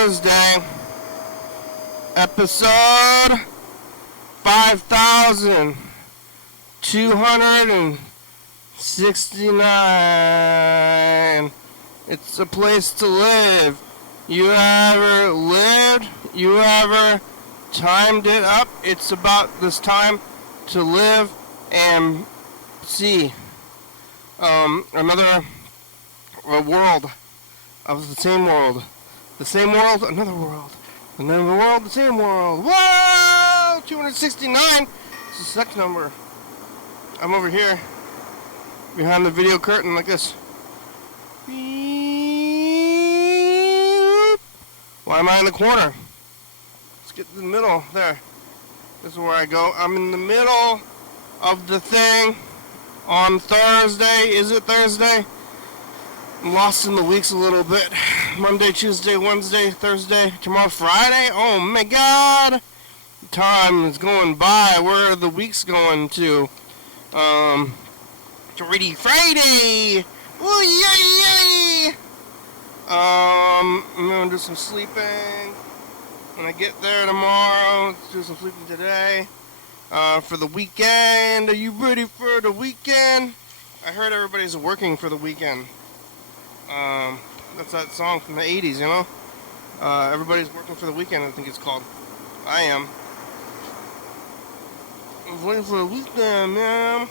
Thursday, episode 5269. It's a place to live. You ever lived? You ever timed it up? It's about this time to live and see another world of the same world. The same world, another world. Another world, the same world. Whoa! 269. It's the sex number. I'm over here behind the video curtain like this. Why am I in the corner? Let's get to the middle. There. This is where I go. I'm in the middle of the thing on Thursday. Is it Thursday? I'm lost in the weeks a little bit. Monday, Tuesday, Wednesday, Thursday, tomorrow, Friday. Oh my God! Time is going by. Where are the weeks going to? It's already Friday. Ooh, yay! I'm gonna do some sleeping when I get there tomorrow. Let's do some sleeping today. For the weekend. Are you ready for the weekend? I heard everybody's working for the weekend. That's that song from the 80s, you know? Everybody's working for the weekend, I think it's called. I am. I'm waiting for the weekend, man.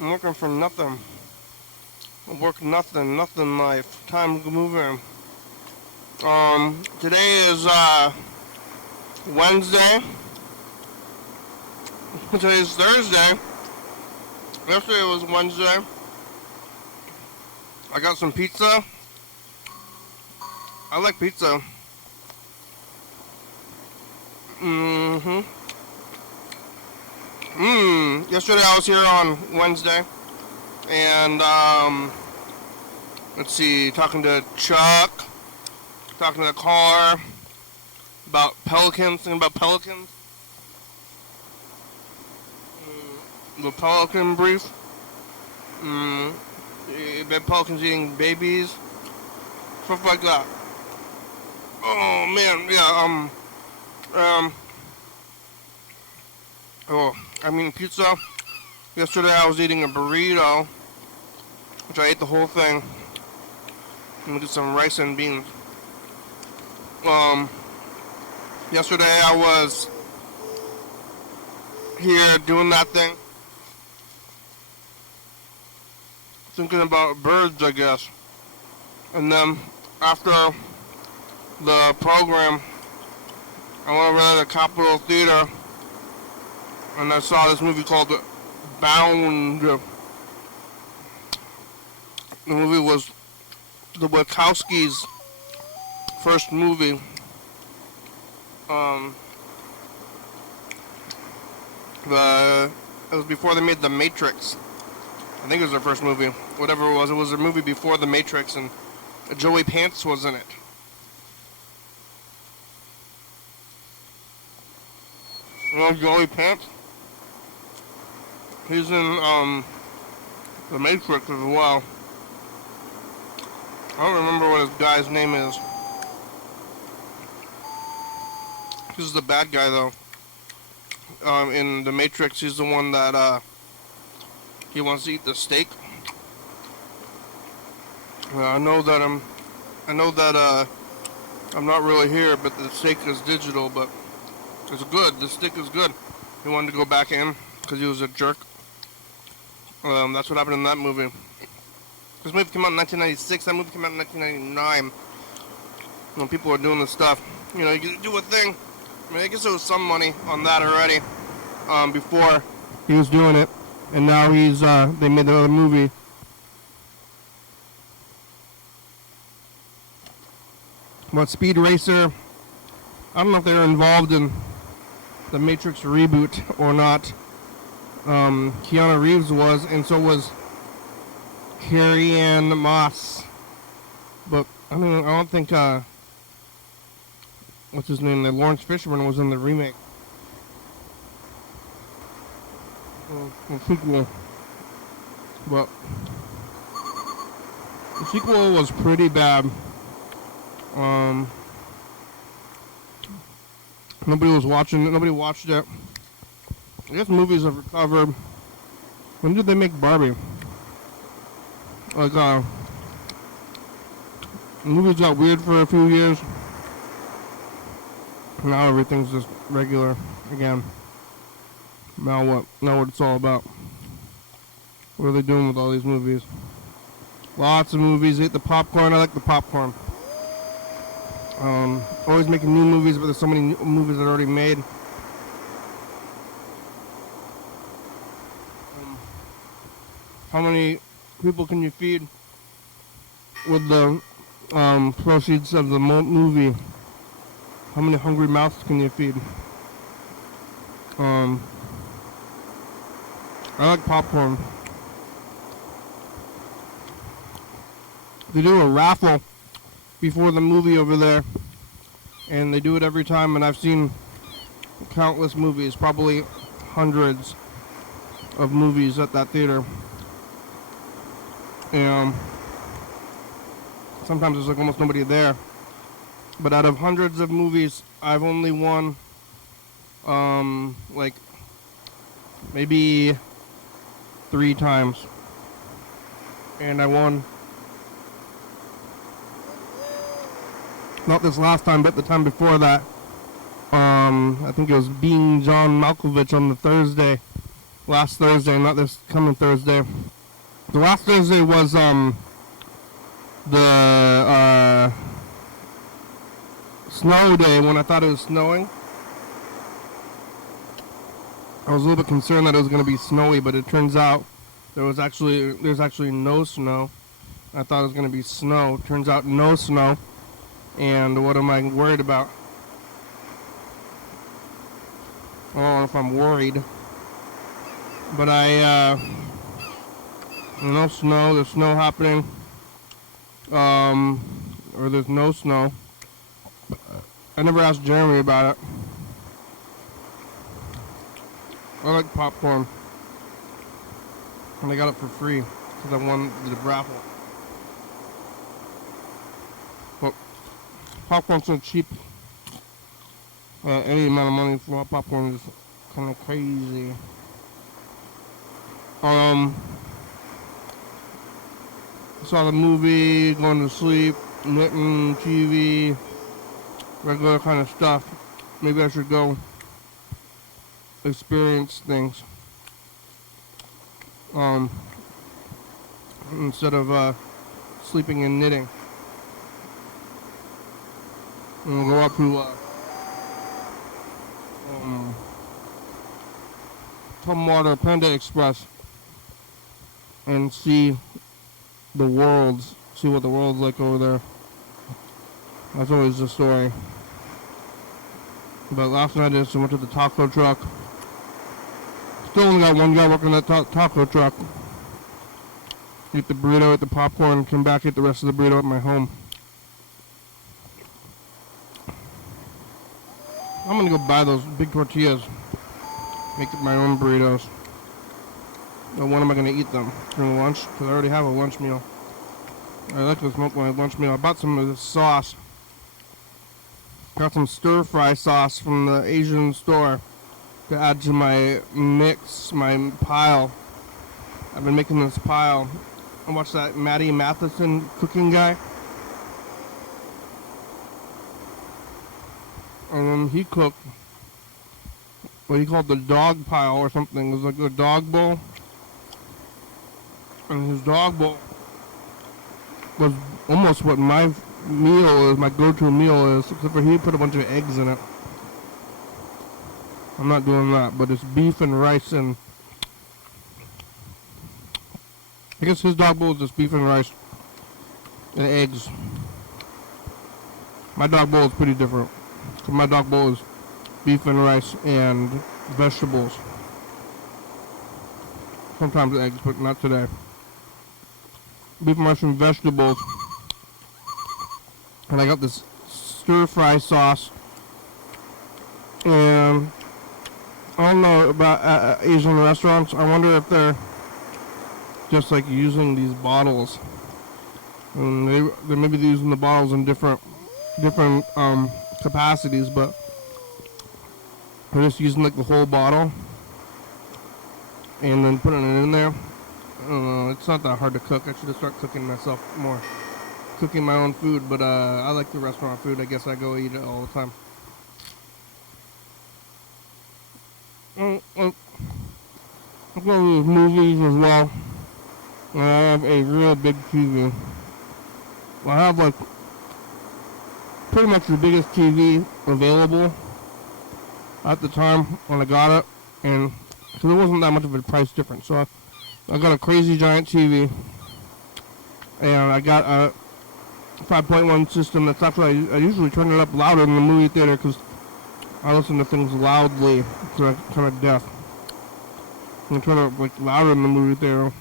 I'm working for nothing. I work nothing life. Time to move in. Today is, Wednesday. Today is Thursday. Yesterday was Wednesday. I got some pizza. I like pizza. Yesterday I was here on Wednesday. And, let's see, talking to Chuck. Talking to the car. About pelicans. Thinking about pelicans. The pelican brief. Pelicans eating babies, stuff like that. Oh man, yeah. I'm eating pizza. Yesterday I was eating a burrito, which I ate the whole thing. I'm gonna get some rice and beans. Yesterday I was here doing that thing. Thinking about birds, I guess. And then after the program, I went over to the Capitol Theater and I saw this movie called Bound. The movie was the Wachowskis' first movie. It was before they made The Matrix. I think it was their first movie. Whatever it was a movie before The Matrix, and Joey Pants was in it. You know Joey Pants? He's in, The Matrix as well. I don't remember what his guy's name is. He's the bad guy, though. In The Matrix, he's the one that, he wants to eat the steak. I know that I'm not really here, but the steak is digital, but it's good. The steak is good. He wanted to go back in because he was a jerk. That's what happened in that movie. This movie came out in 1996. That movie came out in 1999. When people were doing this stuff, you know, you do a thing. I mean, I guess there was some money on that already before he was doing it. And now they made another movie. About Speed Racer. I don't know if they were involved in the Matrix reboot or not. Keanu Reeves was, and so was Carrie-Anne Moss. But, I don't think, what's his name? Lawrence Fishburne was in the remake. The sequel. But the sequel was pretty bad. Um, Nobody was watching it. Nobody watched it. I guess movies have recovered. When did they make Barbie? Like, movies got weird for a few years. Now everything's just regular again. Now what? Now what it's all about. What are they doing with all these movies? Lots of movies. Eat the popcorn. I like the popcorn. Always making new movies, but there's so many movies that are already made. How many people can you feed with the proceeds of the movie? How many hungry mouths can you feed? I like popcorn. They do a raffle before the movie over there, and they do it every time, and I've seen countless movies, probably hundreds of movies at that theater. And sometimes there's like almost nobody there. But out of hundreds of movies, I've only won like maybe 3 times. And I won not this last time, but the time before that. I think it was Being John Malkovich on the Thursday. Last Thursday, not this coming Thursday. The last Thursday was the snow day when I thought it was snowing. I was a little bit concerned that it was going to be snowy, but it turns out there's actually no snow. I thought it was going to be snow. Turns out no snow. And what am I worried about? I don't know if I'm worried. But no snow. There's snow happening. Or there's no snow. I never asked Jeremy about it. I like popcorn. And I got it for free because I won the raffle. But popcorn's so cheap. Any amount of money for popcorn is kind of crazy. Saw the movie, going to sleep, knitting, TV, regular kind of stuff. Maybe I should go experience things. Instead of sleeping and knitting. And we'll go up to Tumwater Panda Express and see the worlds, see what the world's like over there. That's always the story. But last night I just went to the taco truck. Still only got one guy working that taco truck. Eat the burrito, eat the popcorn, come back, eat the rest of the burrito at my home. I'm gonna go buy those big tortillas. Make my own burritos. But when am I gonna eat them? During lunch? Because I already have a lunch meal. I like to smoke my lunch meal. I bought some of this sauce. Got some stir fry sauce from the Asian store to add to my mix, my pile. I've been making this pile. I watched that Matty Matheson cooking guy. And then he cooked what he called the dog pile or something. It was like a dog bowl. And his dog bowl was almost what my meal is, my go-to meal is, except for he put a bunch of eggs in it. I'm not doing that, but it's beef and rice and I guess his dog bowl is just beef and rice and eggs. My dog bowl is pretty different. My dog bowl is beef and rice and vegetables. Sometimes eggs, but not today. Beef and rice and vegetables. And I got this stir fry sauce. And I don't know about Asian restaurants. I wonder if they're just like using these bottles. And they maybe using the bottles in different different capacities, but we're just using like the whole bottle and then putting it in there. I don't know, it's not that hard to cook. I should just start cooking myself more. Cooking my own food, but I like the restaurant food. I guess I go eat it all the time. I go to movies as well. I have a real big TV. I have like pretty much the biggest TV available at the time when I got it, and so there wasn't that much of a price difference. So I got a crazy giant TV, and I got a 5.1 system that's actually, I usually turn it up louder in the movie theater because I listen to things loudly because I'm kind of deaf. I turn it up like louder in the movie theater,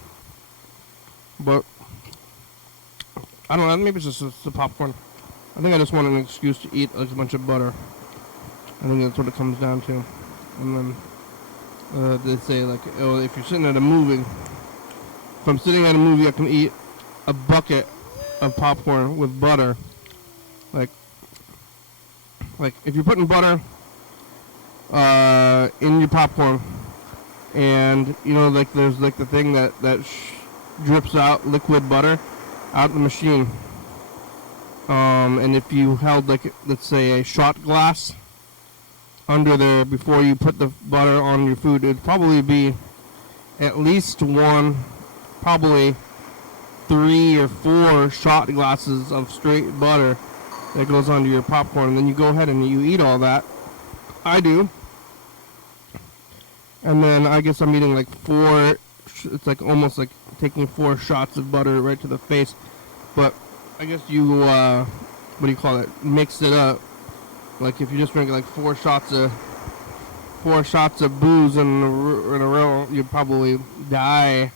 but I don't know, maybe it's just the popcorn. I think I just want an excuse to eat like a bunch of butter. I think that's what it comes down to. And then they say like, oh, if you're sitting at a movie, if I'm sitting at a movie, I can eat a bucket of popcorn with butter. Like if you're putting butter in your popcorn, and you know, like there's like the thing that drips out liquid butter out the machine. And if you held like, let's say, a shot glass under there before you put the butter on your food, it'd probably be at least one, probably 3 or 4 shot glasses of straight butter that goes onto your popcorn. And then you go ahead and you eat all that. I do. And then I guess I'm eating like 4, it's like almost like taking 4 shots of butter right to the face. But I guess you, what do you call it, mix it up. Like if you just drink like 4 shots of booze in a row, you'd probably die.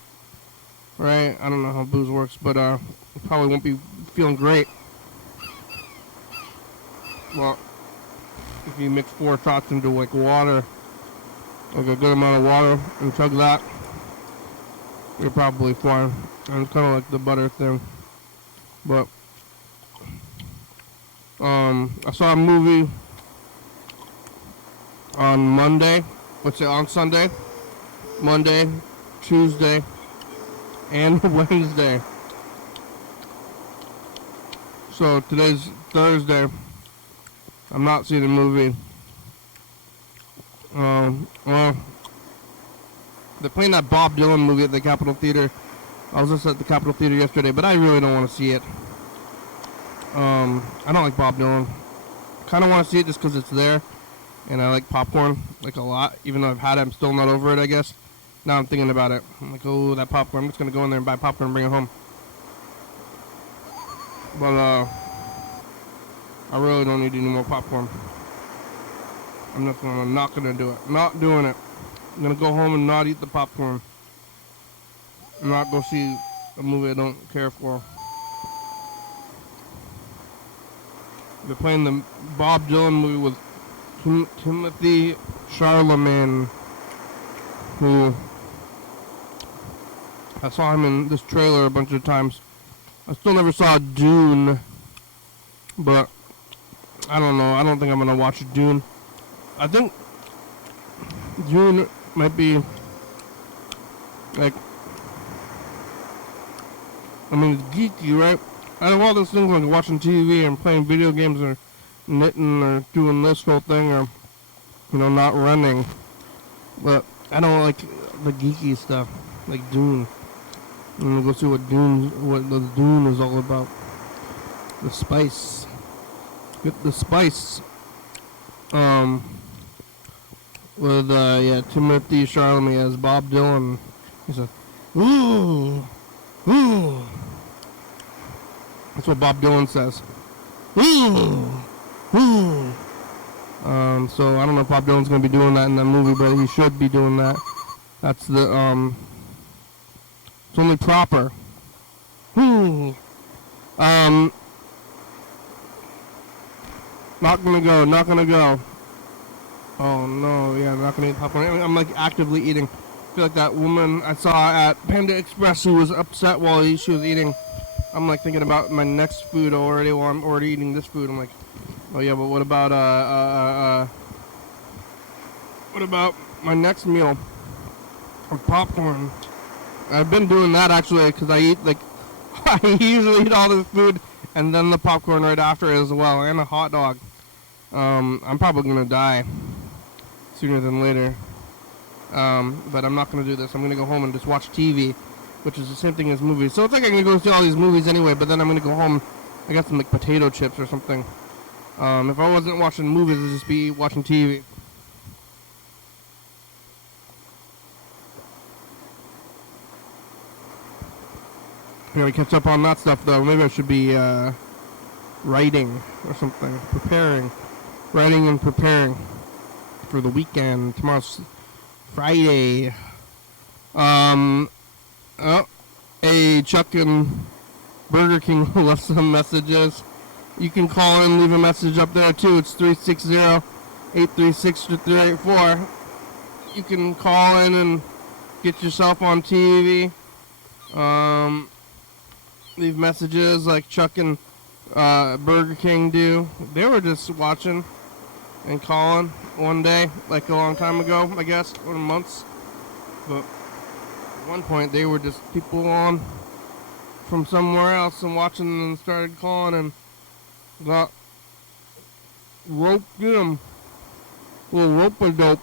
Right? I don't know how booze works, but you probably won't be feeling great. Well, if you mix 4 shots into like water, like a good amount of water, and chug that, you're probably fine. And it's kind of like the butter thing. But I saw a movie on Monday, let's say on Sunday, Monday, Tuesday, and Wednesday. So today's Thursday. I'm not seeing a movie. Well, they're playing that Bob Dylan movie at the Capitol Theater. I was just at the Capitol Theater yesterday, but I really don't want to see it. I don't like Bob Dylan. Kind of want to see it just because it's there, and I like popcorn like a lot. Even though I've had it, I'm still not over it, I guess. Now I'm thinking about it. I'm like, oh, that popcorn. I'm just gonna go in there and buy popcorn and bring it home. But I really don't need any more popcorn. I'm not gonna do it. Not doing it. I'm gonna go home and not eat the popcorn. And not go see a movie I don't care for. They're playing the Bob Dylan movie with Timothy Chalamet, who I saw him in this trailer a bunch of times. I still never saw Dune, but I don't know. I don't think I'm gonna watch Dune. I think Dune might be like, I mean, it's geeky, right? Out of all those things like watching TV and playing video games or knitting or doing this whole thing or, you know, not running. But I don't like the geeky stuff, like Dune. I'm gonna go see what the Dune is all about. The spice. Get the spice. With Timothy Chalamet as Bob Dylan. He said, ooh, ooh. That's what Bob Dylan says. Ooh, ooh. So I don't know if Bob Dylan's gonna be doing that in that movie, but he should be doing that. That's the it's only proper. Ooh. Not gonna go. Oh no, yeah, I'm not gonna eat popcorn. I'm like actively eating. I feel like that woman I saw at Panda Express who was upset while she was eating. I'm like thinking about my next food already while I'm already eating this food. I'm like, Oh yeah, but what about my next meal of popcorn? I've been doing that actually because I eat like I usually eat all this food and then the popcorn right after as well, and a hot dog. I'm probably gonna die sooner than later. But I'm not gonna do this. I'm gonna go home and just watch TV, which is the same thing as movies. So it's like I'm gonna go see all these movies anyway, but then I'm gonna go home. I got some like potato chips or something. If I wasn't watching movies, I'd just be watching TV. I gotta catch up on that stuff though. Maybe I should be writing or something, writing and preparing for the weekend. Tomorrow's Friday. Oh, hey, Chuck and Burger King left some messages. You can call in, leave a message up there too. It's 360-836-384. You can call in and get yourself on TV. Leave messages like Chuck and Burger King do. They were just watching and calling one day, like a long time ago, I guess, or months. But at one point, they were just people on from somewhere else and watching and started calling and got roped in them. Little rope-a-dope.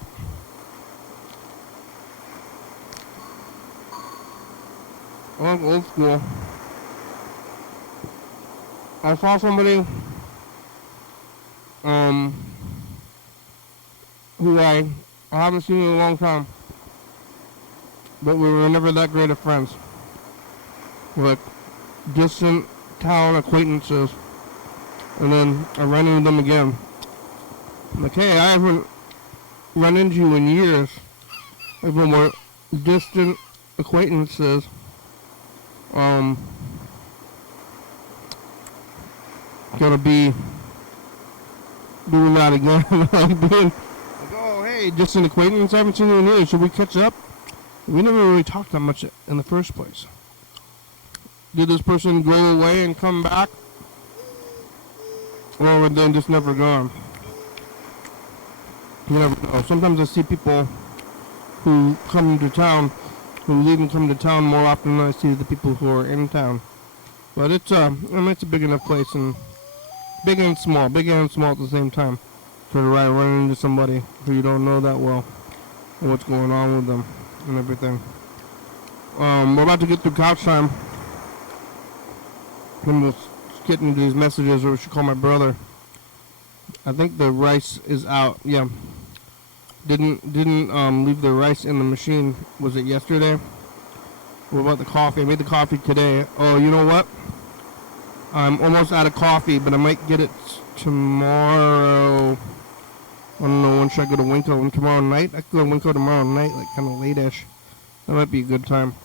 I like old school. I saw somebody who I haven't seen in a long time, but we were never that great of friends. We're like distant town acquaintances, and then I ran into them again. I'm like, hey, I haven't run into you in years. Like, when we're distant acquaintances. Gonna be doing that again. Being like, oh, hey, just an acquaintance. I haven't seen you in years. Should we catch up? We never really talked that much in the first place. Did this person go away and come back? Or were they just never gone? You never know. Sometimes I see people who come to town, who leave and come to town more often than I see the people who are in town. But it's it's a big enough place, and big and small at the same time. So to run into somebody who you don't know that well, and what's going on with them, and everything. We're about to get through couch time. Then we'll get into these messages, or we should call my brother. I think the rice is out. Yeah. Didn't leave the rice in the machine. Was it yesterday? What about the coffee? I made the coffee today. Oh, you know what? I'm almost out of coffee, but I might get it tomorrow. I don't know, when should I go to Winco? Tomorrow night? I could go to Winco tomorrow night, like kind of late-ish. That might be a good time.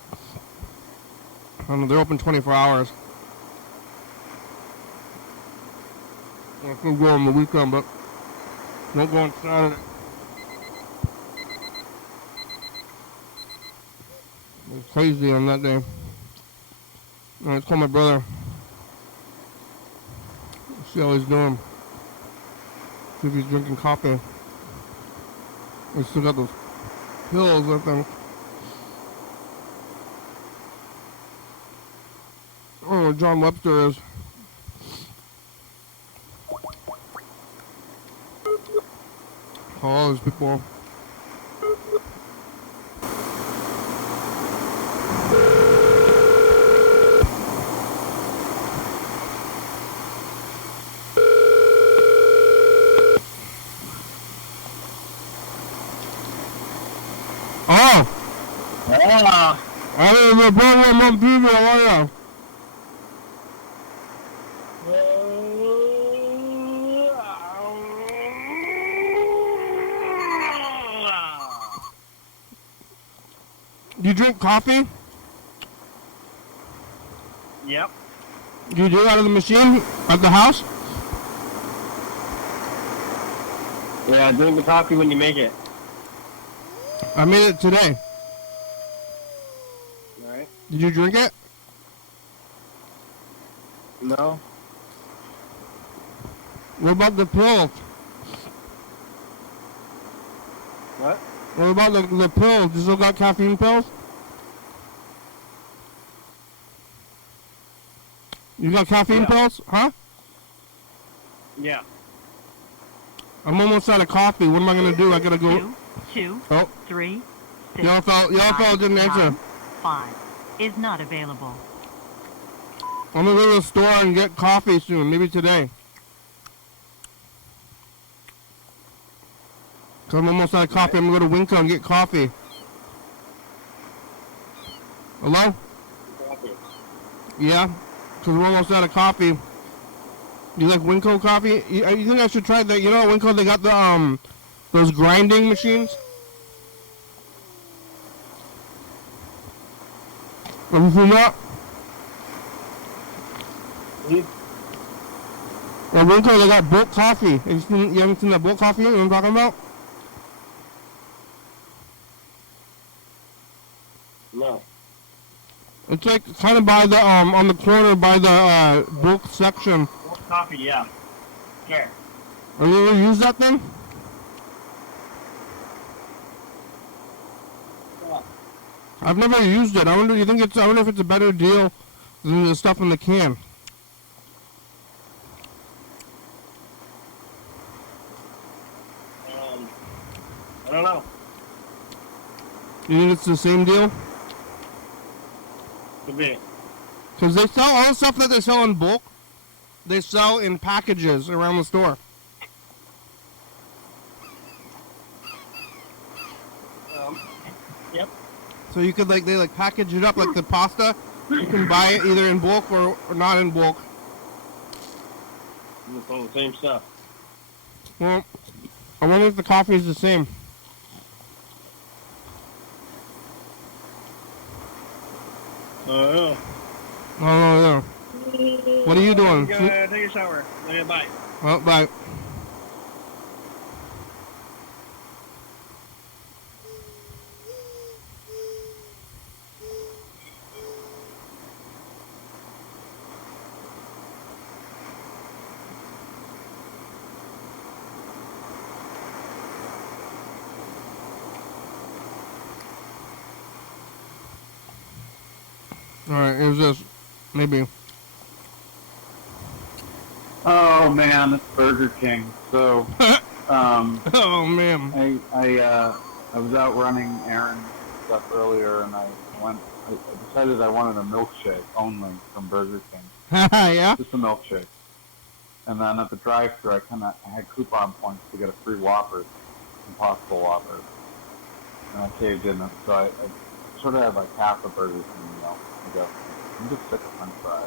I don't know, they're open 24 hours. I could go on the weekend, but don't go on Saturday. It's crazy on that day. Let's call my brother. See how he's doing. See if he's drinking coffee. He's still got those pills, I think. I don't know where John Webster is. All these people. I didn't know program on TV, how are you? Do you drink coffee? Yep. Do you do it out of the machine at the house? Yeah, drink the coffee when you make it. I made it today. Alright. Did you drink it? No. What about the pills? What? What about the pills? You still got caffeine pills? You got caffeine pills? Huh? Yeah. I'm almost out of coffee. What am I gonna do? I gotta go. 2, Oh, 3, 6, y'all fella didn't answer. 5 is not available. I'm gonna go to the store and get coffee soon. Maybe today. Cause I'm almost out of coffee. I'm gonna go to Winco and get coffee. Hello? Coffee. Yeah. Cause we're almost out of coffee. You like Winco coffee? You think I should try that? You know, at Winco they got the those grinding machines. Have you seen that? At Winco they got bulk coffee. You haven't seen that bulk coffee? You know what I'm talking about? No. It's like kind of by the on the corner by the bulk section. Coffee, yeah. Here. Have you ever used that thing? Yeah. I've never used it. I wonder if it's a better deal than the stuff in the can. I don't know. You think it's the same deal? Could be. Because they sell all the stuff that they sell in bulk, they sell in packages around the store. Yep. So you could they package it up like the pasta. You can buy it either in bulk or not in bulk. It's all the same stuff. Well, I wonder if the coffee is the same. Oh. Oh, no. What are you doing? Take a shower. Okay, bye. Well, bye. Alright, it was this. Maybe. Oh man, it's Burger King. So, oh man. I was out running errands and stuff earlier, and I decided I wanted a milkshake only from Burger King. Yeah? Just a milkshake. And then at the drive-thru, I had coupon points to get a free Whopper, Impossible Whopper. And I caved in, so I sort of had like half a Burger King meal. I go, I'm just sick of French fries.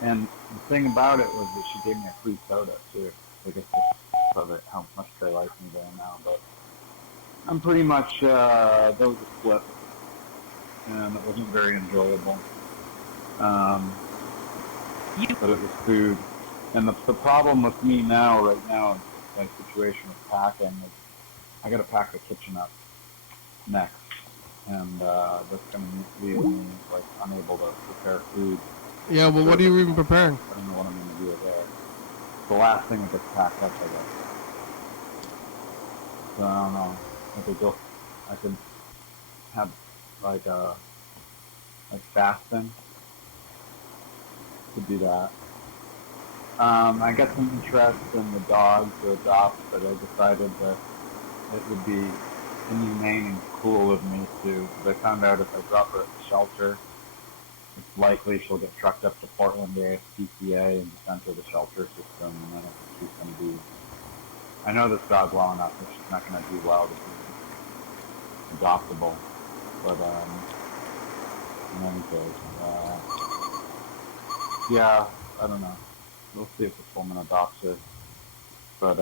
And the thing about it was that she gave me a free soda too. I guess just of it, how much they like me there now. But I'm pretty much that was a split, and it wasn't very enjoyable. But it was food, and the problem with me right now, my situation with packing is I got to pack the kitchen up next, and that's going to leave me like unable to prepare food. Yeah, well, what are you even preparing? I don't know what I'm going to do there. It's the last thing that gets packed up, I guess. So I don't know. I could have like fasting. Could do that. I got some interest in the dog to adopt, but I decided that it would be inhumane and cruel of me to, because I found out if I drop her at the shelter, it's likely she'll get trucked up to Portland ASPCA and sent to the shelter system, and then she's going to be, I know this dog well enough that she's not going to do well to be adoptable, but in any case, yeah, I don't know. We'll see if this woman adopts her, but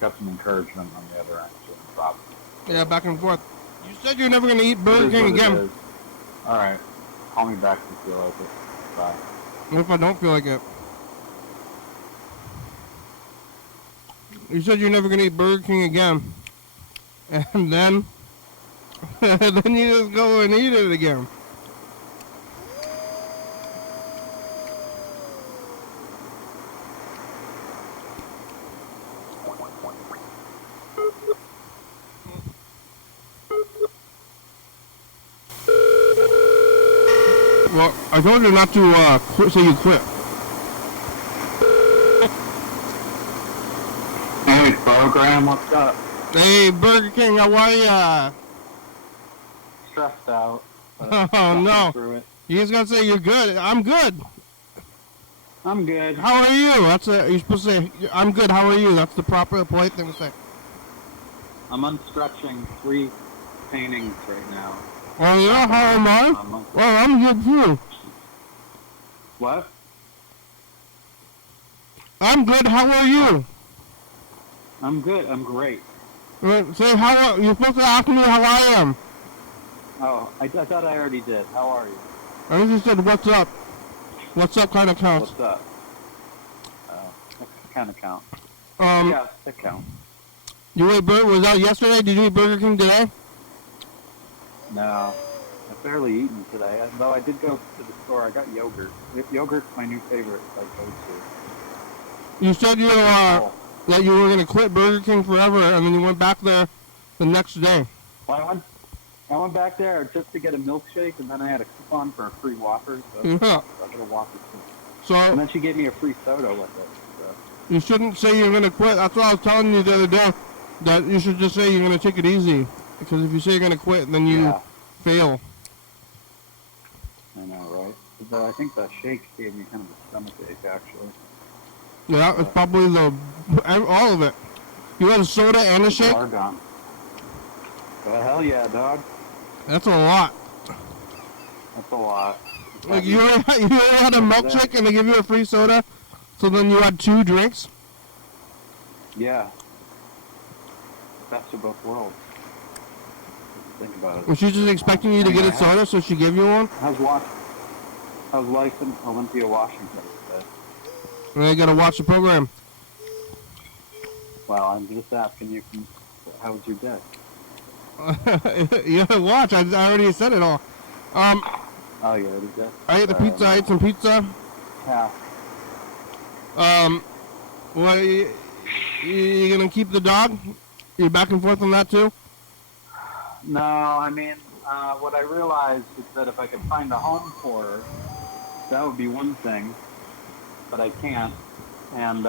got some encouragement on the other end too. Probably. Yeah, back and forth. You said you're never going to eat Burger King again. All right. Call me back if you feel like it. Bye. What if I don't feel like it? You said you're never going to eat Burger King again. And then... then you just go and eat it again. Well, I told you not to quit, so you quit. Hey, program, what's up? Hey, Burger King, how are ya? Stressed out. Oh, no. Through it. You just gotta say you're good. I'm good. I'm good. How are you? You're supposed to say, I'm good, how are you? That's the proper, polite thing to say. I'm unstretching 3 paintings right now. Oh, yeah, how am I? Well, I'm good, too. What? I'm good, how are you? I'm good. I'm great. Say, you're supposed to ask me how I am. Oh, I thought I already did. How are you? I just said, what's up? What's up kind of counts. What's up? That kind of counts. Um, Yeah, that counts. You ate was that yesterday? Did you eat Burger King today? No, I've barely eaten today. Though I did go to the store. I got yogurt. Yogurt's my new favorite. I go to. You said that you were gonna quit Burger King forever, and then you went back there the next day. Well, I went back there just to get a milkshake, and then I had a coupon for a free Whopper. So Yeah. I got a Whopper too. So And then she gave me a free soda with it. So. you shouldn't say you're gonna quit. That's what I was telling you the other day. That you should just say you're gonna take it easy, because if you say you're gonna quit, then you fail. I know, right? Though I think the shake gave me kind of a stomachache, actually. Yeah, it's probably all of it. You had a soda and a shake? Argon. Well, hell yeah, dog. That's a lot. That's a lot. Like you already had a milkshake and they give you a free soda, so then you had 2 drinks? Yeah. Best of both worlds. Think about it. Was she just expecting you to get a soda, so she gave you one? How's life in Olympia, Washington today? And you gotta watch the program. Well, I'm just asking you, how was your day? You gotta watch. I already said it all. Oh, you already did? I ate the pizza. I ate some pizza. Yeah. What, you gonna keep the dog? You back and forth on that too? No, I mean, what I realized is that if I could find a home for her, that would be one thing, but I can't. And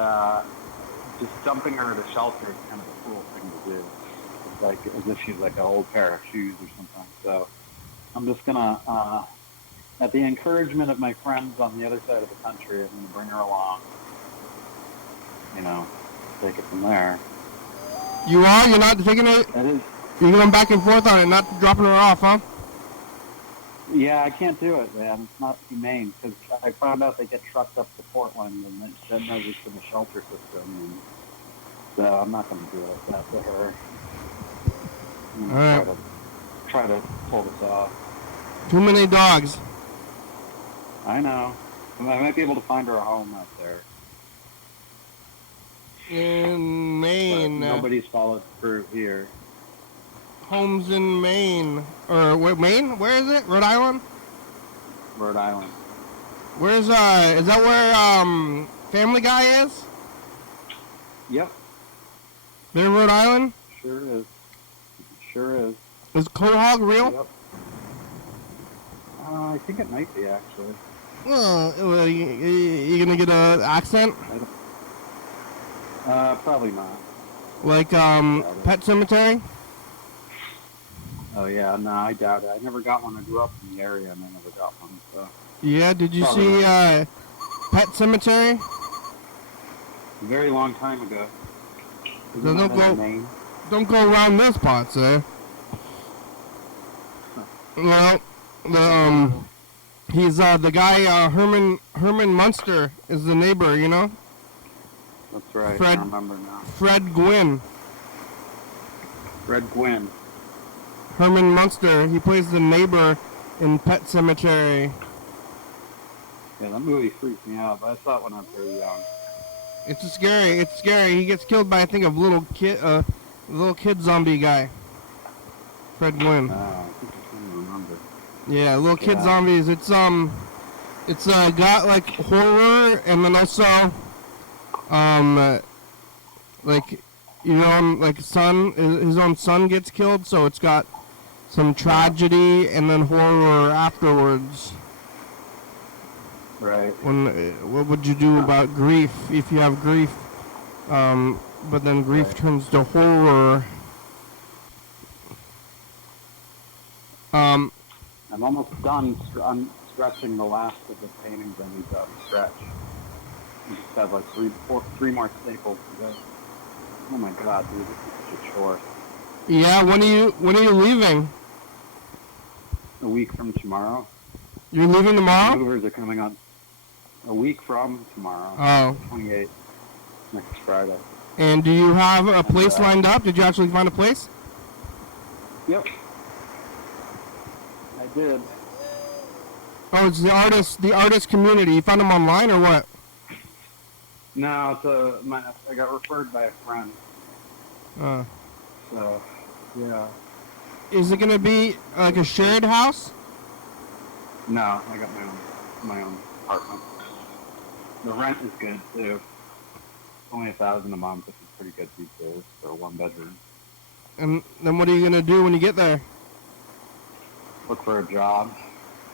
just dumping her at a shelter is kind of a cruel thing to do. It's like as if she's like an old pair of shoes or something. So I'm just gonna, at the encouragement of my friends on the other side of the country, I'm gonna bring her along. You know, take it from there. You are? You're not taking it? That is. You're going back and forth on it, not dropping her off, huh? Yeah, I can't do it, man. It's not humane, because I found out they get trucked up to Portland, and then those are to the shelter system, and so I'm not going to do it that to her. I'm going to try to pull this off. Too many dogs. I know. I might be able to find her a home out there. In Maine. But nobody's followed through here. Homes in Maine. Or Maine? Where is it? Rhode Island? Rhode Island. Where's is that where Family Guy is? Yep. They're in Rhode Island? Sure is. Sure is. Is Quahog real? Yep. I think it might be, actually. Well, you gonna get an accent? Probably not. Like Pet Cemetery? Oh yeah, no, I doubt it. I never got one. I grew up in the area and I never got one, so. Yeah, did you Probably see not. Pet Cemetery? A very long time ago. Then don't go around this part, sir. Well, he's the guy Herman Munster is the neighbor, you know? That's right, Fred, I remember now. Fred Gwynn. Fred Gwynn. Herman Munster, he plays the neighbor in Pet Cemetery. Yeah, that movie freaked me out, but I saw it when I was very young. It's scary. He gets killed by, I think, a little kid zombie guy. Fred Gwynn. I think I can remember. Yeah, little kid zombies. It's got like horror and then also like, you know, like his own son gets killed, so it's got some tragedy and then horror afterwards. Right. What would you do about grief if you have grief? But then grief Right. turns to horror. I'm almost done. I'm stretching the last of the paintings I need to stretch. I just have like three more staples to go. Oh my god, dude, this is such a chore. Yeah, when are you leaving? A week from tomorrow. You're leaving tomorrow? Movers are coming on a week from tomorrow. Oh. 28th, next Friday. And do you have a place lined up? Did you actually find a place? Yep. I did. Oh, it's the artist community. You found them online or what? No, I got referred by a friend. So, yeah. Is it gonna be like a shared house? No, I got my own apartment. The rent is good too. Only $1,000 a month, which is pretty good these days for a 1-bedroom. And then what are you gonna do when you get there? Look for a job.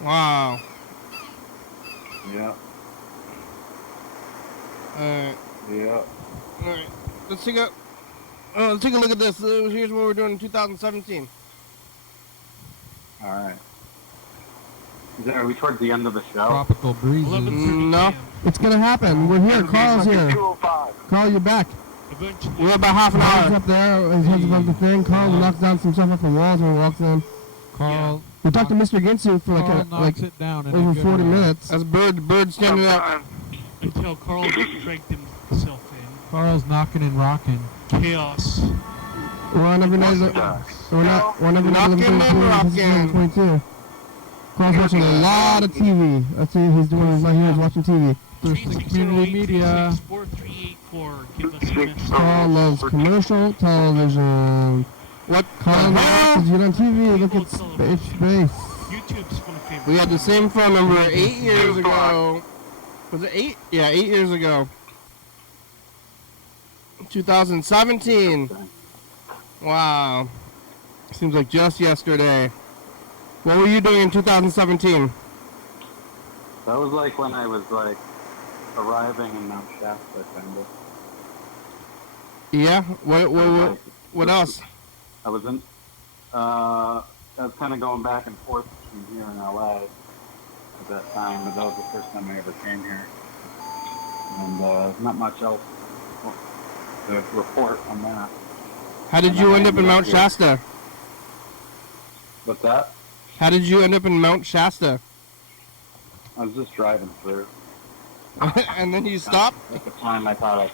Wow. Yeah. Alright. Yeah. Alright. Let's take a look at this. Here's what we're doing in 2017. All right. Are we towards the end of the show? Tropical breezes. 11:30 No. p.m. It's gonna happen. We're here. Carl's here. 205. Carl, you're back. Eventually, We're about half an Carl's hour. up there. His head's above the thing. Carl knocks down some stuff off the walls when he walks in. Carl, We talked to Mr. Ginsu for Carl knocks it down in a over good 40 way. minutes. That's Bird standing up. Until Carl strengthens himself in. Carl's knocking and rocking. Chaos. We're on every night. We're never Knocking and rocking. 22. Carl's watching a lot of TV. That's what he's doing right here. He's watching TV. Thurston Community Media. 4384. Give us a message. Carl loves commercial television. What? Carl the loves hell? you on TV. Look at Space. YouTube's my favorite. We had the same phone number 8 years ago. Was it 8? Yeah, 8 years ago. 2017. Wow. Seems like just yesterday. What were you doing in 2017? That was like when I was like arriving in Mount Shasta, kind of. Yeah? What else? I was in. I was kind of going back and forth between here and LA at that time, but that was the first time I ever came here, and not much else to report on that. How did you end up in Mount Shasta? What's that? How did you end up in Mount Shasta? I was just driving through. And then you stopped? At the time, I thought it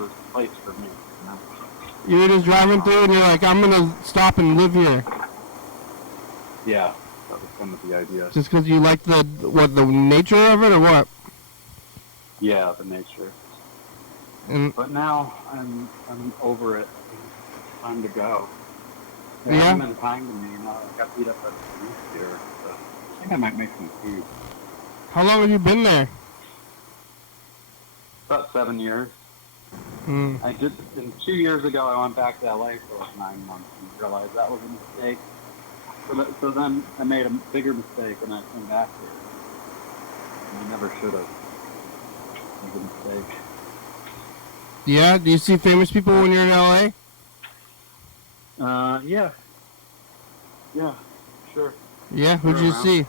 was a place for me. You know? You were just driving through and you're like, I'm gonna stop and live here. Yeah, that was kind of the idea. Just because you like the nature of it or what? Yeah, the nature. And But now I'm over it. It's time to go. It Yeah? hasn't been time to me, you know. I got beat up at the police here. So I think I might make some food. how long have you been there? About 7 years. Hmm. I did. And 2 years ago, I went back to LA for like 9 months and realized that was a mistake. So then I made a bigger mistake when I came back here. And I never should have. Made a mistake. Yeah? Do you see famous people when you're in LA? Yeah. Yeah, sure. Yeah? Who'd They're you around. see?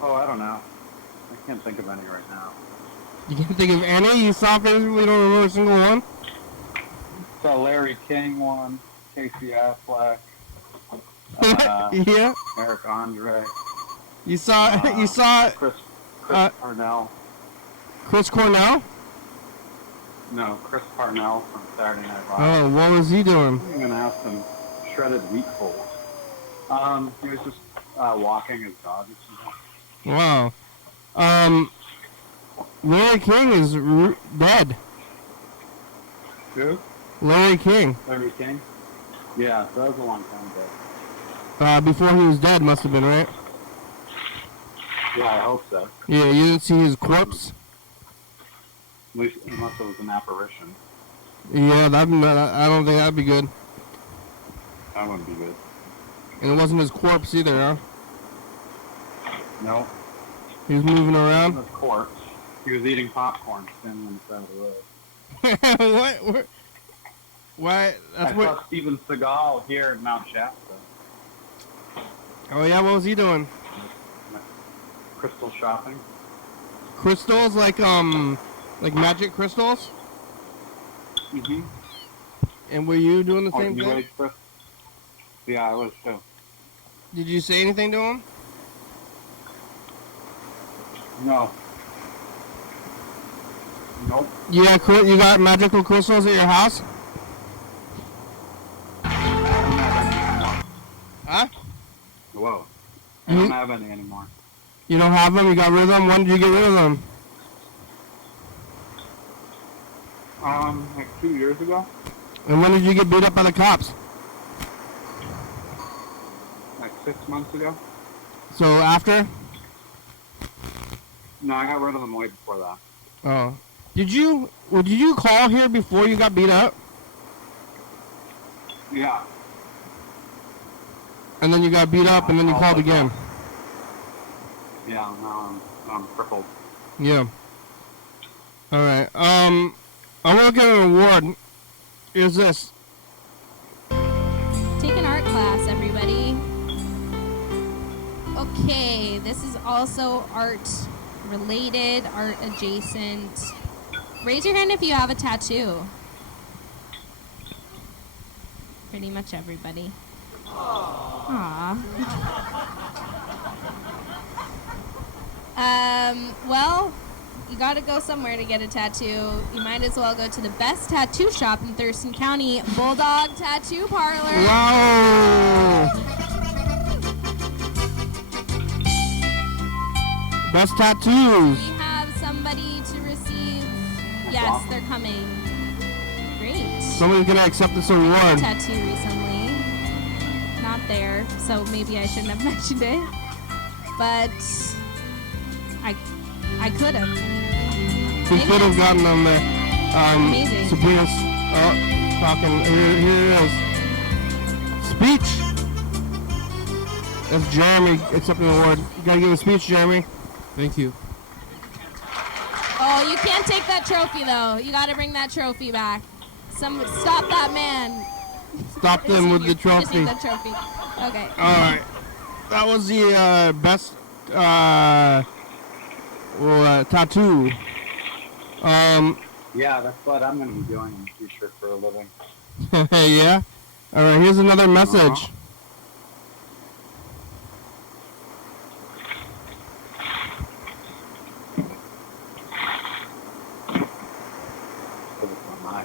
Oh, I don't know. I can't think of any right now. You can't think of any? You saw famous people, you don't remember a single one? Saw Larry King one, Casey Affleck, Yeah? Eric Andre, You saw Chris Uh, Parnell. Chris Cornell? No, Chris Parnell from Saturday Night Live. Oh, what was he doing? I'm gonna have some shredded wheat holes. He was just walking his dog or something. Wow. Larry King is dead. Who? Larry King. Larry King? Yeah, that was a long time ago. Before he was dead, must have been, right? Yeah, I hope so. Yeah, you didn't see his corpse? At least, unless it was an apparition. Yeah, I don't think that'd be good. That wouldn't be good. And it wasn't his corpse either, huh? No. He's moving around. Of course. He was eating popcorn standing on the side of the road. What? Why? That's I what. saw Steven Seagal here in Mount Shasta. Oh yeah, what was he doing? Crystal shopping. Crystals, like magic crystals. Mm-hmm. And were you doing the Or same New thing? Age crystal. Yeah, I was too. Did you say anything to him? No. Nope. Yeah, you got magical crystals at your house? Huh? Whoa. I don't have any anymore. You don't have them? You got rid of them? When did you get rid of them? Like 2 years ago. And when did you get beat up by the cops? Like 6 months ago. So after? No, I got rid of them way before that. Oh. Did you call here before you got beat up? Yeah. And then you got beat up and then you called again? Yeah, now I'm crippled. Yeah. Alright. I'm gonna get an award. Here's this. Take an art class, everybody. Okay, this is also art related, art adjacent. Raise your hand if you have a tattoo. Pretty much everybody. Aww. Well, you gotta go somewhere to get a tattoo. You might as well go to the best tattoo shop in Thurston County, Bulldog Tattoo Parlor. Wow! Best tattoos. We have somebody to receive. Yes, awesome. they're coming. Great. Somebody's gonna accept this I got a award. tattoo recently. Not there, so maybe I shouldn't have mentioned it. But I could have. We could have gotten them there. Amazing. Sabrina's talking. Here it is. Speech. That's Jeremy accepting the award. You gotta give a speech, Jeremy. Thank you. Oh, you can't take that trophy though. You gotta bring that trophy back. Stop that man. Stop them with the trophy. Receive that trophy. Okay. All right. That was the best tattoo. Yeah, that's what I'm going to be doing in the future for a living. Yeah. All right. Here's another message.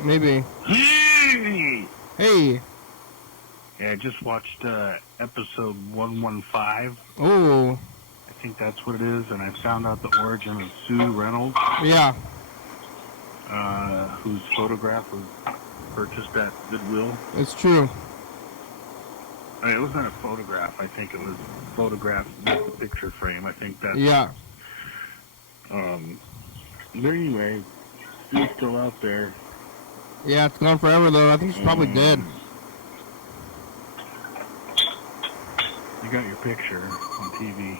Maybe. Hey! Hey. Yeah, I just watched episode 115. Oh. I think that's what it is, and I found out the origin of Sue Reynolds, Yeah. whose photograph was purchased at Goodwill. It's true. I mean, it wasn't a photograph. I think it was photographed with the picture frame. I think that's... Yeah. But anyway, Sue's still out there. Yeah, it's gone forever though. I think she's probably dead. You got your picture on TV.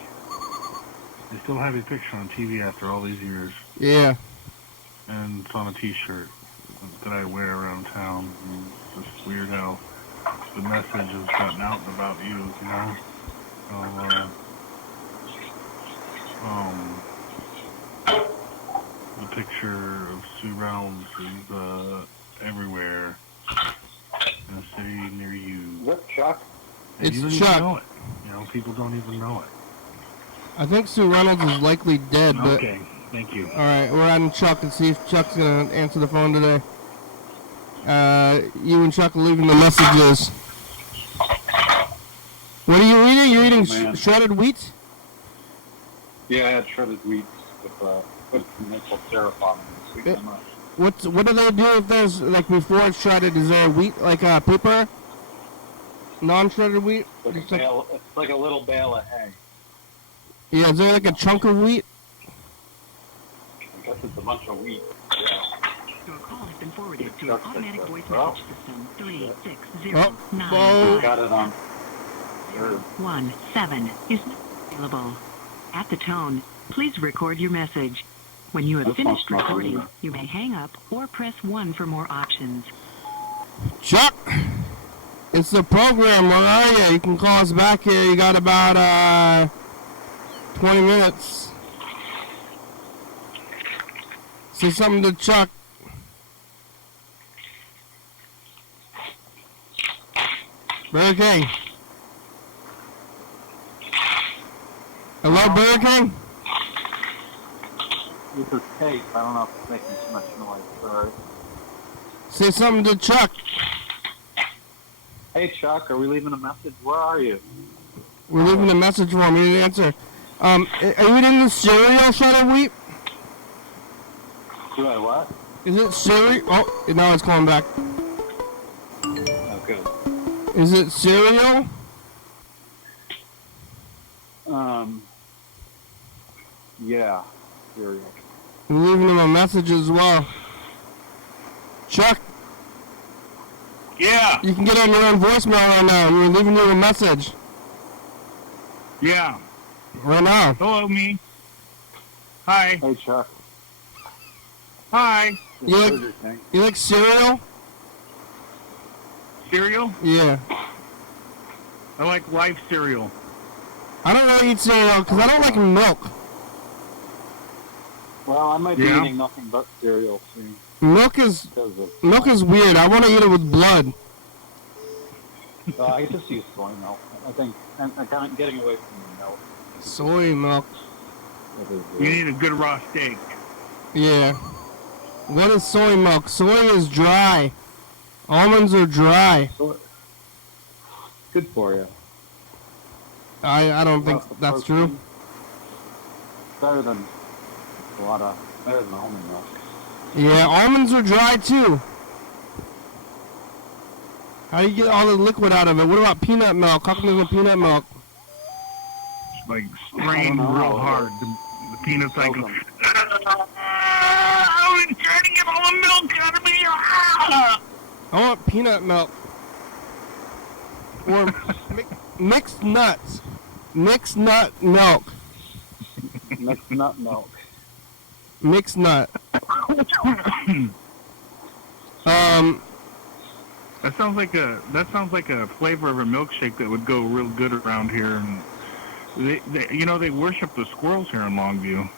They still have your picture on TV after all these years. Yeah. And it's on a t-shirt that I wear around town. And it's just weird how the message has gotten out about you, you know? The picture of Sue Reynolds is everywhere in a city near you. What's Chuck? And It's you don't Chuck. even know it. You know, people don't even know it. I think Sue Reynolds is likely dead, but... Okay, thank you. Alright, we're adding Chuck and see if Chuck's gonna answer the phone today. You and Chuck are leaving the messages. What are you eating? You're eating Man. shredded wheat? Yeah, I had shredded wheat with some maple syrup on it and sweeten them up. What do they do if there's, like, before it's shredded, is there wheat, like a paper? Non-shredded wheat? It's like a little bale of hay. Yeah, is there like a chunk of wheat? I guess it's a bunch of wheat. Yeah. Your call has been forwarded to an Chuck automatic said voice so. message system. Oh, 36095. oh. Got it on. 17 is not available. At the tone, Please record your message. When you have This one's finished not recording, really- you may hang up or press 1 for more options. Chuck, it's the program. Where are you? You can call us back here. You got about 20 minutes. Say something to Chuck. Burger King. Hello, Burger King? This is Kate. I don't know if it's making too much noise. Sorry. Say something to Chuck. Hey, Chuck, are we leaving a message? Where are you? We're leaving a message for him. You didn't answer. Are you eating the cereal, shredded wheat? Do I what? Is it cereal? Oh, now it's calling back. Oh, good. Is it cereal? Yeah. Cereal. We're leaving him a message as well. Chuck, Yeah, you can get on your own voicemail right now. We're leaving you a message yeah. right now. Hello, me. Hi. Hey, Chuck. Hi. It's You like- Burger King. You like cereal? Cereal? Yeah. I like live cereal. I don't really eat cereal because I don't like milk. Well, I might be Yeah. eating nothing but cereal soon Milk is because of. weird. I want to eat it with blood. I just use soy milk. I think I'm kind of getting away from the milk. Soy milk. It is, You need a good raw steak. Yeah. What is soy milk? Soy is dry. Almonds are dry. good for you. I don't think Lots of that's protein. true. Better than better than almond milk. Yeah, almonds are dry too. How do you get all the liquid out of it? What about peanut milk? How come there's no peanut milk? It's like strained I don't know. real hard. The peanuts like, Soak 'em. I'm trying to get all the milk out of me. Ah! I want peanut milk. Or mixed nuts. Mixed nut milk. Mixed nut milk. Mixed nut. That sounds like a flavor of a milkshake that would go real good around here. And they worship the squirrels here in Longview.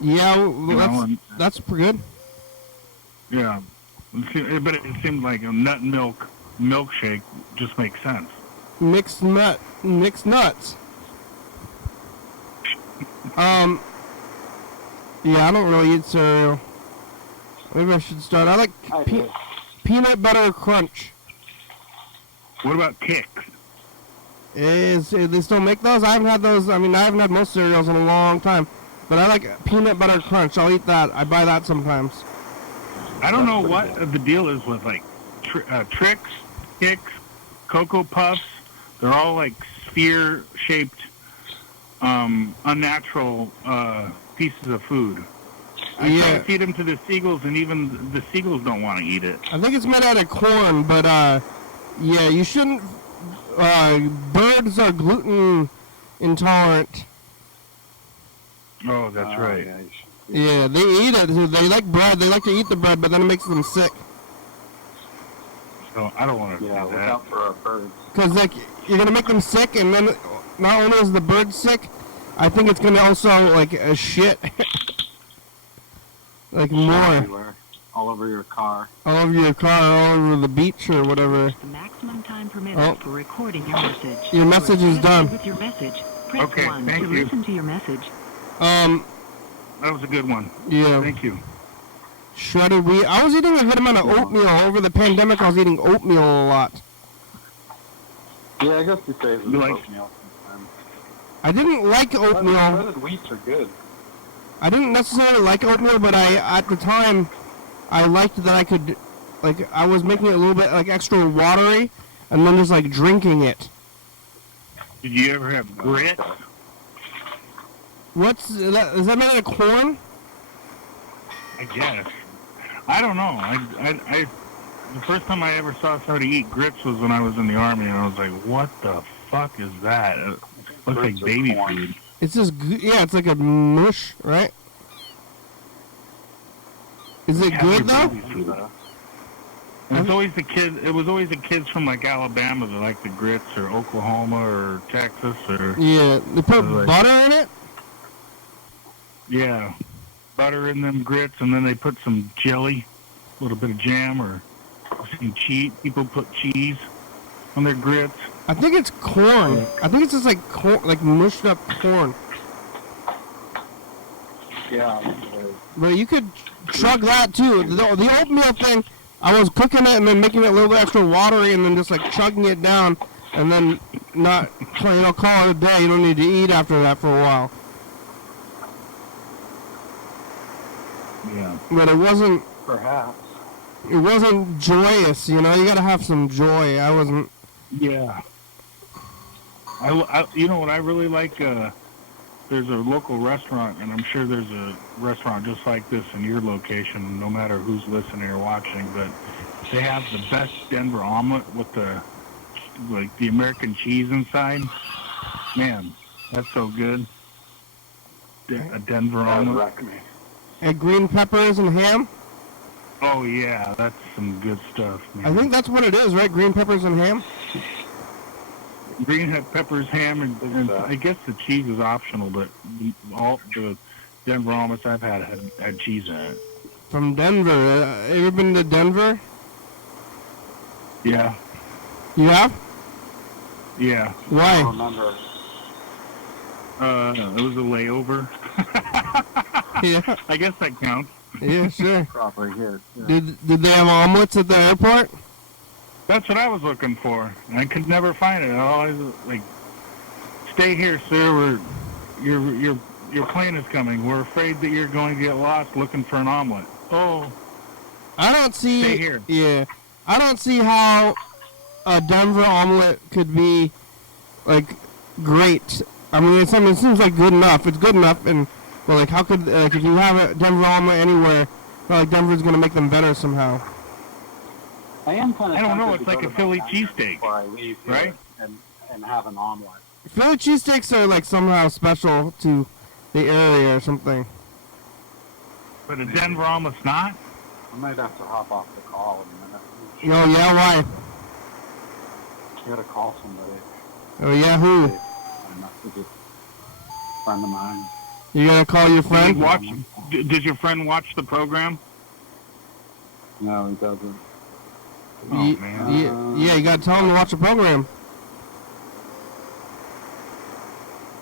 Yeah, well, You know, and- that's pretty good. Yeah, but it seemed like a nut milk milkshake just makes sense. Mixed nuts. Yeah, I don't really eat cereal. Maybe I should start. I like I do. peanut butter crunch. What about Kix? They still make those? I haven't had those. I mean, I haven't had most cereals in a long time. But I like peanut butter crunch. I'll eat that. I buy that sometimes. I don't know what the deal is with like Trix, Kix, Cocoa Puffs. They're all like sphere-shaped, unnatural pieces of food. I try Yeah. to feed them to the seagulls, and even the seagulls don't want to eat it. I think it's made out of corn, but yeah, you shouldn't. Birds are gluten intolerant. Oh, that's right. Yeah, you should. Yeah, they eat it. They like bread. They like to eat the bread, but then it makes them sick. So I don't want to Yeah, do look that. out for our birds. Cause like you're gonna make them sick, and then not only is the bird sick, I think it's gonna also like shit, like more Everywhere. All over your car. all over your car, all over the beach or whatever. The maximum time permitted Oh. for recording your message. Your message is To done. with your message, press Okay, 1 thank to you. listen to your message. That was a good one. Yeah, Thank you. shredded wheat. I was eating a good amount of oatmeal over the pandemic. I was eating oatmeal a lot. Yeah, I guess you say it's You like- oatmeal sometimes. I didn't like oatmeal. Shredded wheats are good. I didn't necessarily like oatmeal, but at the time, I liked that I could, like, I was making it a little bit, like, extra watery, and then just, like, drinking it. Did you ever have grits? What's that? Is that made out of corn? I guess. I don't know. I the first time I ever saw somebody eat grits was when I was in the Army, and I was like, what the fuck is that? It looks like Grits are baby corn. food. It's just yeah, it's like a mush, right? Is it good though? And it's always the kid. It was always the kids from like Alabama that like the grits, or Oklahoma, or Texas, or Yeah, they put like- butter in it. yeah, butter in them grits, and then they put some jelly, a little bit of jam, or some cheese. People put cheese on their grits. I think it's corn. I think it's just like corn, like mushed up corn. Yeah. But you could chug that too. The oatmeal thing, I was cooking it and then making it a little bit extra watery and then just like chugging it down and then not, call it a day. You don't need to eat after that for a while. Yeah. But it wasn't joyous, You gotta have some joy. I wasn't. Yeah. I you know what I really like? There's a local restaurant, and I'm sure there's a restaurant just like this in your location, no matter who's listening or watching, but they have the best Denver omelet with the American cheese inside. Man, that's so good. A Denver omelet. And green peppers and ham? Oh, yeah, that's some good stuff, man. I think that's what it is, right? Green peppers and ham? Green peppers, ham, and I guess the cheese is optional, but all the Denver omelets I've had cheese in it. From Denver. Ever been to Denver? Yeah. You have? Yeah. Why? remember. It was a layover. Yeah. I guess that counts. Yeah, sure. Probably here. Yeah. Did they have omelets at the airport? That's what I was looking for. I could never find it. I always like, stay here, sir. Your plane is coming. We're afraid that you're going to get lost looking for an omelet. Oh. I don't see. Stay here. Yeah, I don't see how a Denver omelet could be like great. I mean, it seems like good enough. It's good enough, and well, like how could if you have a Denver omelet anywhere, like Denver's gonna make them better somehow. I am kind of. I don't know. It's like a Philly cheesesteak, before I leave here right? And have an omelet. Philly cheesesteaks are like somehow special to the area or something. But a Denver omelet's not? I might have to hop off the call in a minute. Oh yeah, why? I gotta call somebody. Oh yeah, who? I must be a friend of mine. You gonna call your friend? Did your friend watch the program? No, he doesn't. Oh, man. Yeah, you gotta tell him to watch the program.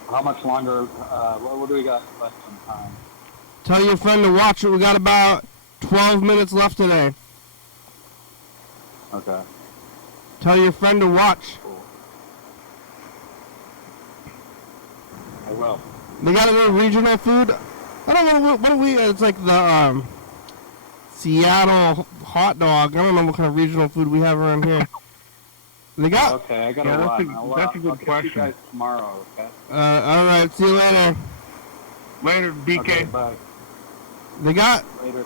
How much longer? What do we got left in time? Tell your friend to watch it. We got about 12 minutes left today. Okay. Tell your friend to watch. Cool. I will. They got a little regional food. I don't know what do we. It's like the Seattle hot dog. I don't know what kind of regional food we have around here. They got. Okay, I gotta Yeah, run. that's a good I'll catch question. you guys tomorrow. Okay. All right. See you later. Later, BK. Okay, bye. They got. Later.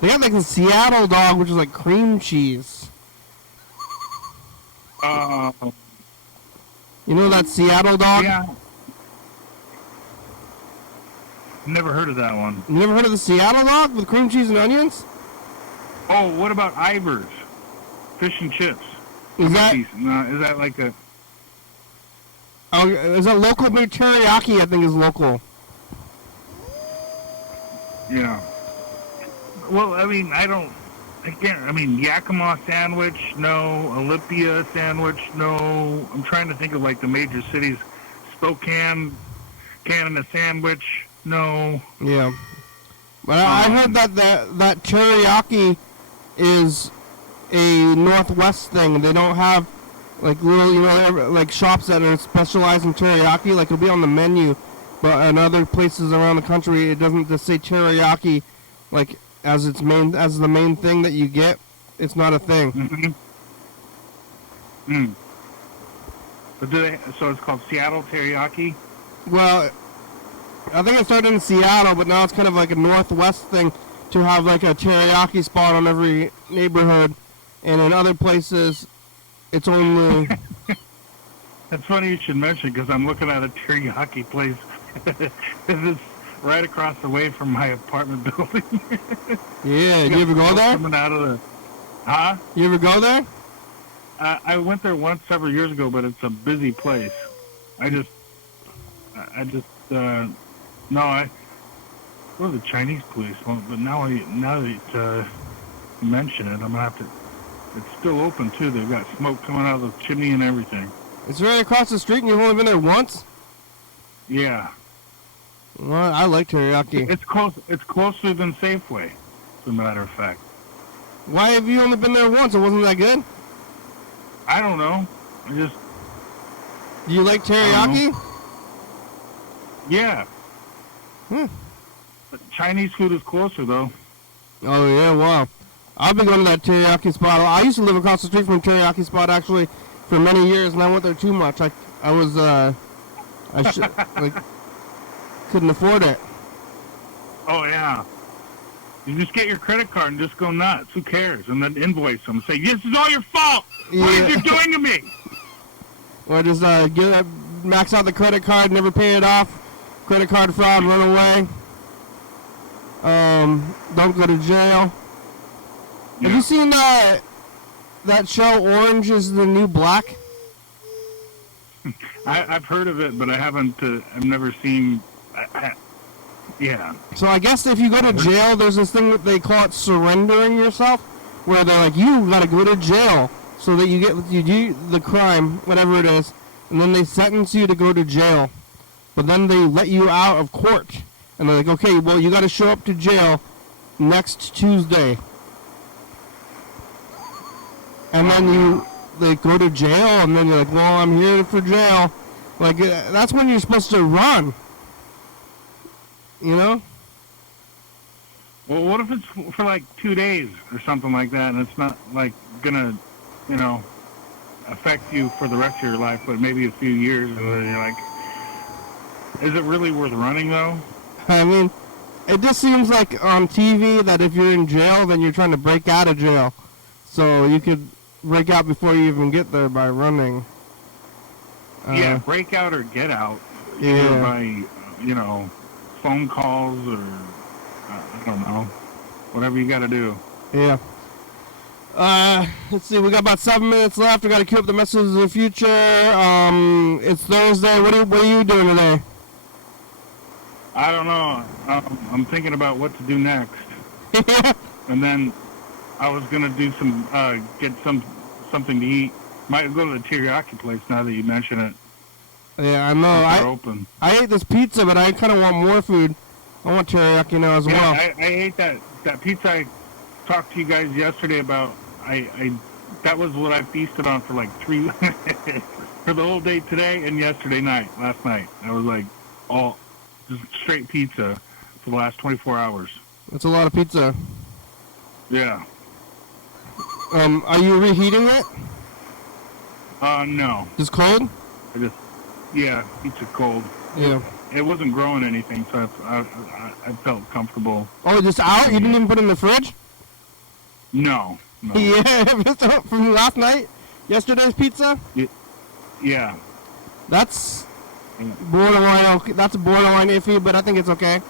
They got like the Seattle dog, which is like cream cheese. You know that Seattle dog? Yeah. Never heard of that one. You never heard of the Seattle dog with cream cheese and onions? Oh, what about Ivar's? Fish and chips. Is that Is that like a... is that local? Maybe teriyaki, I think, is local. Yeah. Well, I mean, Yakima sandwich, no. Olympia sandwich, no. I'm trying to think of like the major cities. Spokane, Canada sandwich, no. Yeah. But I heard that teriyaki is a Northwest thing. They don't have like little, like shops that are specialized in teriyaki. Like it'll be on the menu, but in other places around the country, it doesn't just say teriyaki, like as the main thing that you get. It's not a thing. Mm-hmm. But so it's called Seattle teriyaki? Well, I think it started in Seattle, but now it's kind of like a Northwest thing to have like a teriyaki spot on every neighborhood, and in other places, it's only That's funny you should mention because I'm looking at a teriyaki place. It's right across the way from my apartment building. Yeah, you ever go there? Coming out of the, huh? You ever go there? I went there once several years ago, but it's a busy place. No, it was a Chinese place. Well, but now that you mention it, I'm gonna have to. It's still open too. They've got smoke coming out of the chimney and everything. It's right across the street, and you've only been there once. Yeah. Well, I like teriyaki. It's close. It's closer than Safeway, as a matter of fact. Why have you only been there once? It wasn't that good. I don't know. Do you like teriyaki? Yeah. Hmm. But Chinese food is closer though. Oh yeah, wow. I've been going to that teriyaki spot. I used to live across the street from a teriyaki spot actually for many years, and I went there too much. I couldn't afford it. Oh yeah. You just get your credit card and just go nuts. Who cares? And then invoice them. Say, this is all your fault. What are you doing to me? Or just max out the credit card, never pay it off. Credit card fraud, run away. Don't go to jail. Yeah. Have you seen that show Orange is the New Black? I've heard of it, but I haven't. I've never seen. Yeah. So I guess if you go to jail, there's this thing that they call it surrendering yourself, where they're like, you gotta go to jail so that you do the crime, whatever it is, and then they sentence you to go to jail. But then they let you out of court, and they're like, okay, well, you gotta show up to jail next Tuesday. And then they go to jail, and then you're like, well, I'm here for jail. Like, that's when you're supposed to run. You know? Well, what if it's for like 2 days or something like that, and it's not like gonna, affect you for the rest of your life, but maybe a few years, and then you're like, is it really worth running though? I mean, it just seems like on TV that if you're in jail, then you're trying to break out of jail. So you could break out before you even get there by running. Yeah, break out or get out. Yeah. Either by, phone calls or, I don't know, whatever you got to do. Yeah. Let's see, we got about 7 minutes left. We got to queue up the messages of the future. It's Thursday. What are you doing today? I don't know. I'm thinking about what to do next. And then I was gonna do get something to eat. Might go to the teriyaki place now that you mention it. Yeah, I know. They're open. I ate this pizza, but I kind of want more food. I want teriyaki now as well. I ate that pizza I talked to you guys yesterday about. That was what I feasted on for like 3 for the whole day today and last night. I was like all just straight pizza for the last 24 hours. That's a lot of pizza. Yeah. Are you reheating it? No. Just cold? Pizza cold. Yeah. It wasn't growing anything, so I felt comfortable. Oh, just out? You didn't even put it in the fridge? No. Yeah, from last night? Yesterday's pizza? Yeah. That's borderline okay. That's borderline iffy, but I think it's okay.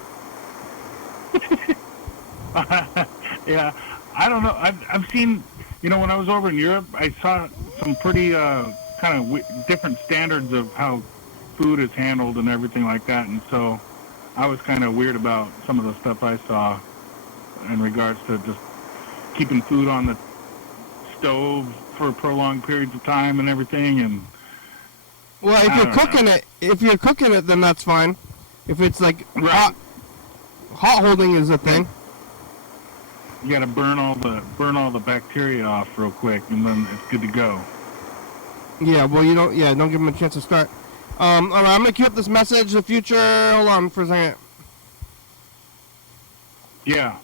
Yeah. I don't know. I've seen, when I was over in Europe, I saw some pretty kind of different standards of how food is handled and everything like that, and so I was kind of weird about some of the stuff I saw in regards to just keeping food on the stove for prolonged periods of time and everything. And well, if you're cooking it, then that's fine. If it's like right. hot holding is a thing. You got to burn all the bacteria off real quick, and then it's good to go. Yeah, well, don't give them a chance to start. All right, I'm gonna queue up this message. The future. Hold on for a second. Yeah.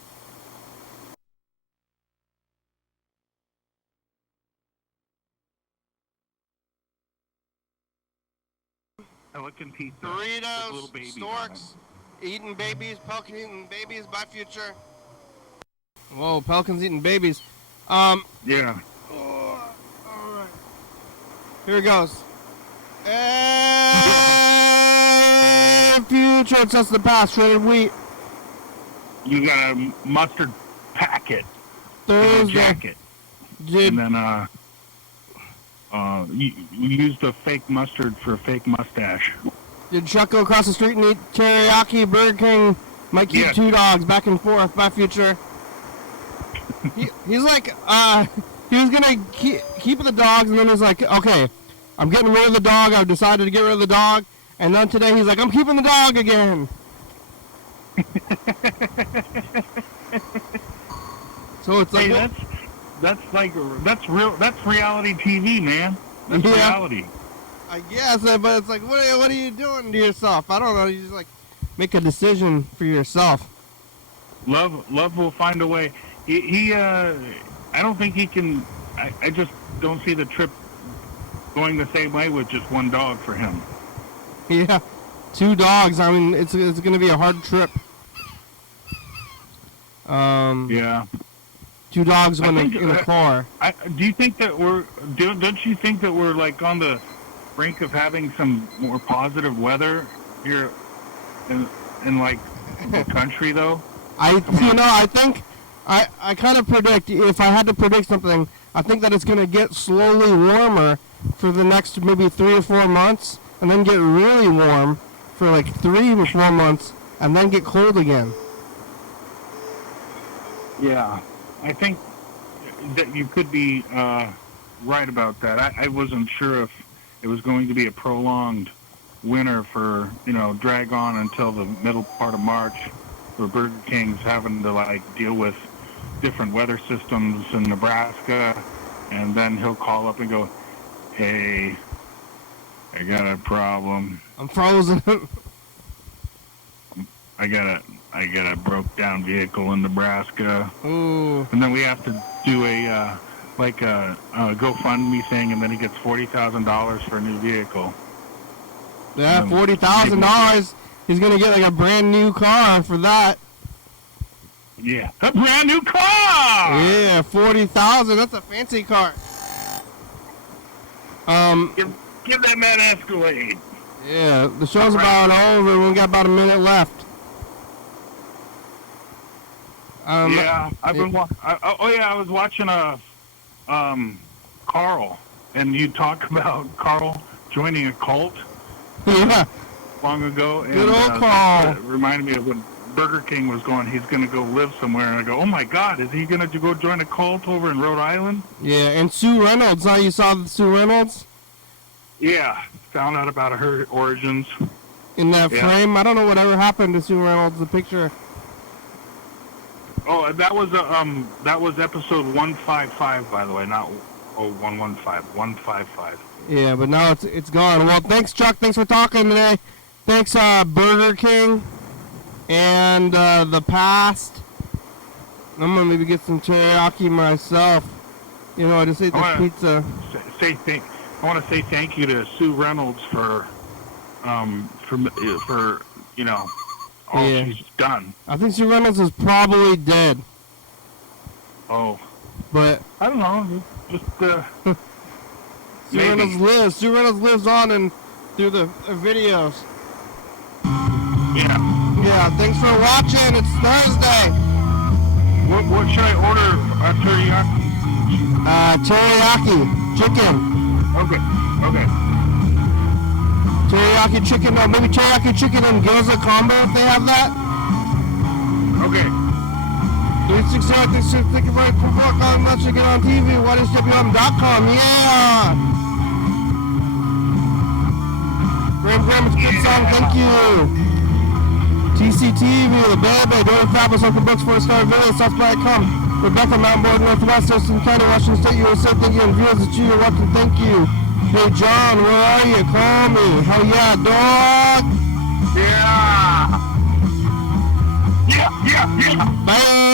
Pelican pizza. Doritos, little babies storks, eating babies, pelican eating babies. Bye, future. Whoa, pelicans eating babies. Yeah. All right. Here it goes. And future, it's just the past, shredded wheat. You got a mustard packet, and a Thursday. jacket, Did, and then you used a fake mustard for a fake mustache. did Chuck go across the street and eat teriyaki? Burger King might keep Yes. 2 dogs back and forth. Bye, future. He's like, he was gonna keep the dogs, and then he's like, okay, I'm getting rid of the dog. I've decided to get rid of the dog. And then today he's like, I'm keeping the dog again. So it's like, Hey, that's reality TV, man. That's Yeah. reality. I guess, but it's like, what are you doing to yourself? I don't know. You just like make a decision for yourself. Love will find a way. He I don't think he can. I just don't see the trip going the same way with just one dog for him. Yeah, 2 dogs. I mean, it's gonna be a hard trip. Yeah. 2 dogs I in think, a car. Do you think that don't you think that we're like on the brink of having some more positive weather here in like the country though? I think I kind of predict, if I had to predict something, I think that it's going to get slowly warmer for the next maybe 3 or 4 months, and then get really warm for like 3 or 4 months, and then get cold again. Yeah, I think that you could be right about that. I wasn't sure if it was going to be a prolonged winter for, drag on until the middle part of March, where Burger King's having to like deal with different weather systems in Nebraska, and then he'll call up and go, "Hey, I got a problem. I'm frozen. I got a broke down vehicle in Nebraska." Ooh. And then we have to do a GoFundMe thing, and then he gets $40,000 for a new vehicle. Yeah, $40,000. He's going to get like a brand new car for that. Yeah, a brand new car. Yeah, 40,000. That's a fancy car. Give that man an Escalade. Yeah, the show's about over. We got about a minute left. Yeah, I've been. I was watching Carl, and you talk about Carl joining a cult Yeah. long ago. And, Good old Carl. It reminded me of when Burger King was going. He's going to go live somewhere, and I go, "Oh my God, is he going to go join a cult over in Rhode Island?" Yeah, and Sue Reynolds. Now you saw Sue Reynolds Yeah, found out about her origins. in that Yeah. frame. I don't know whatever happened to Sue Reynolds. The picture. Oh, that was episode 155, by the way, not 115, 155. Yeah, but now it's gone. Well, thanks, Chuck. Thanks for talking today. Thanks, Burger King, and the past. I'm gonna maybe get some teriyaki myself. I just ate this pizza. I want to say thank you to Sue Reynolds for all Yeah. she's done. I think Sue Reynolds is probably dead, Oh, but I don't know, just Sue maybe. Reynolds lives. Sue Reynolds lives on and through the videos. Yeah. Yeah, thanks for watching. It's Thursday. What should I order? Teriyaki. Teriyaki chicken. Okay. Teriyaki chicken, or maybe teriyaki chicken and gyoza combo if they have that. Okay. 360, thank you very much. I'm not checking on TV. YDHWM.com. Yeah. Graham, it's a good song. Thank you. TCTV, the baby, Doing Fabulous, Uncle Brooks, 4-star Village, South.com. Rebecca, Mountain Board, Northwest, Thurston County, Washington State, USA. Thank you. And viewers that you're watching, thank you. Hey, John, where are you? Call me. Hell yeah, dog. Yeah. Bye.